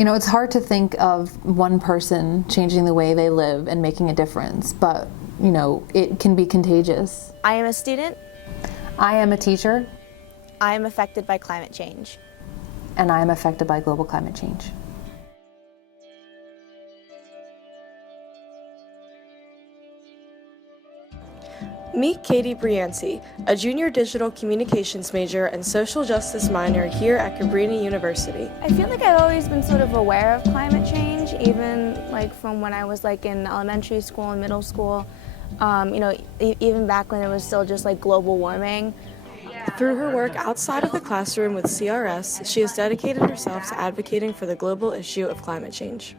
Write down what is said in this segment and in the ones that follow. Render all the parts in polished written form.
You know, it's hard to think of one person changing the way they live and making a difference, but, you know, it can be contagious. I am a student. I am a teacher. I am affected by climate change. And I am affected by global climate change. Meet Katie Brianci, a junior digital communications major and social justice minor here at Cabrini University. I feel like I've always been sort of aware of climate change, even like from when I was like in elementary school and middle school. Even back when it was still just like global warming. Through her work outside of the classroom with CRS, she has dedicated herself to advocating for the global issue of climate change.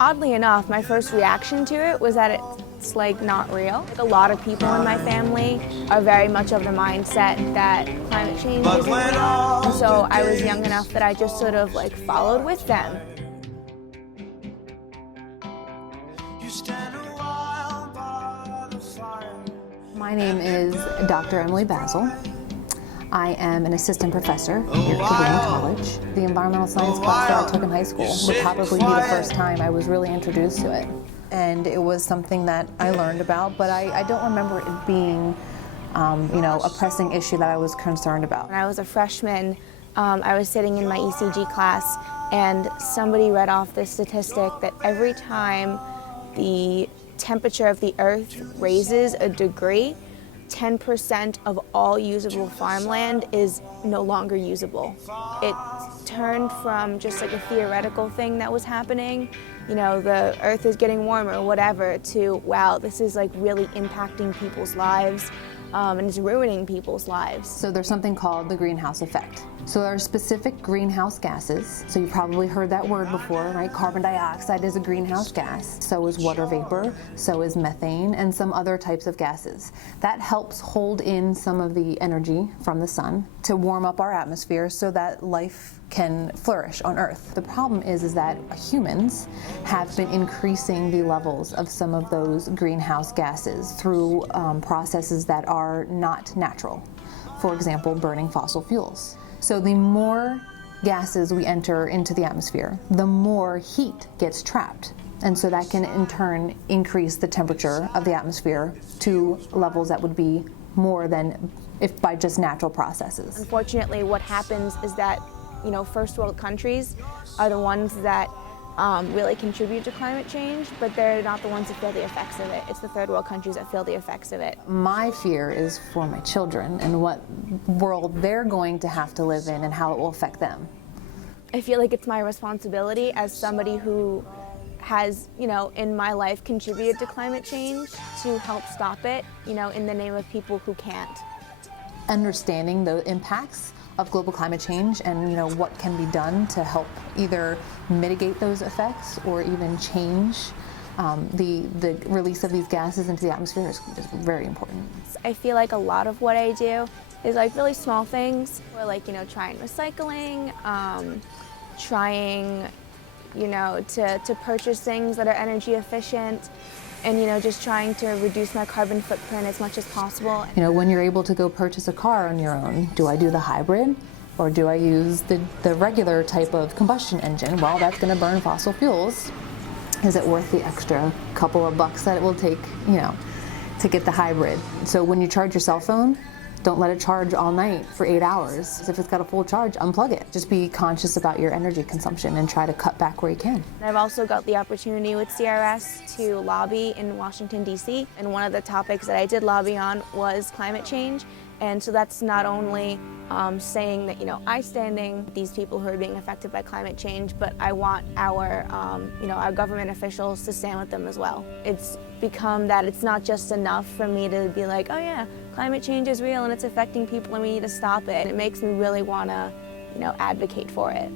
Oddly enough, my first reaction to it was that it's like not real. Like, a lot of people in my family are very much of the mindset that climate change isn't real. And so I was young enough that I just sort of like followed with them. My name is Dr. Emily Basil. I am an assistant professor here at Cabrini College. The environmental science class that I took in high school would probably be the first time I was really introduced to it. And it was something that I learned about, but I don't remember it being a pressing issue that I was concerned about. When I was a freshman, I was sitting in my ECG class and somebody read off this statistic that every time the temperature of the earth raises a degree, 10% of all usable farmland is no longer usable. It turned from just like a theoretical thing that was happening, you know, the earth is getting warmer or whatever, to wow, this is like really impacting people's lives and it's ruining people's lives. So there's something called the greenhouse effect. So there are specific greenhouse gases. So you've probably heard that word before, right? Carbon dioxide is a greenhouse gas. So is water vapor, so is methane, and some other types of gases. That helps hold in some of the energy from the sun to warm up our atmosphere so that life can flourish on Earth. The problem is that humans have been increasing the levels of some of those greenhouse gases through processes that are not natural. For example, burning fossil fuels. So the more gases we enter into the atmosphere, the more heat gets trapped. And so that can in turn increase the temperature of the atmosphere to levels that would be more than if by just natural processes. Unfortunately, what happens is that, you know, first world countries are the ones that really contribute to climate change, but they're not the ones that feel the effects of it. It's the third world countries that feel the effects of it. My fear is for my children and what world they're going to have to live in and how it will affect them. I feel like it's my responsibility as somebody who has, you know, in my life contributed to climate change to help stop it, you know, in the name of people who can't. Understanding the impacts of global climate change and, you know, what can be done to help either mitigate those effects or even change the release of these gases into the atmosphere is very important. I feel like a lot of what I do is like really small things, or like, you know, trying recycling, trying, you know, to purchase things that are energy efficient, and, you know, just trying to reduce my carbon footprint as much as possible. You know, when you're able to go purchase a car on your own, do I do the hybrid or do I use the regular type of combustion engine? Well, that's going to burn fossil fuels. Is it worth the extra couple of bucks that it will take, you know, to get the hybrid? So when you charge your cell phone, don't let it charge all night for 8 hours. If it's got a full charge, unplug it. Just be conscious about your energy consumption and try to cut back where you can. I've also got the opportunity with CRS to lobby in Washington, D.C. And one of the topics that I did lobby on was climate change. And so that's not only saying that, you know, I standing with these people who are being affected by climate change, but I want our, our government officials to stand with them as well. It's become that it's not just enough for me to be like, oh yeah, climate change is real and it's affecting people and we need to stop it. It makes me really want to, you know, advocate for it.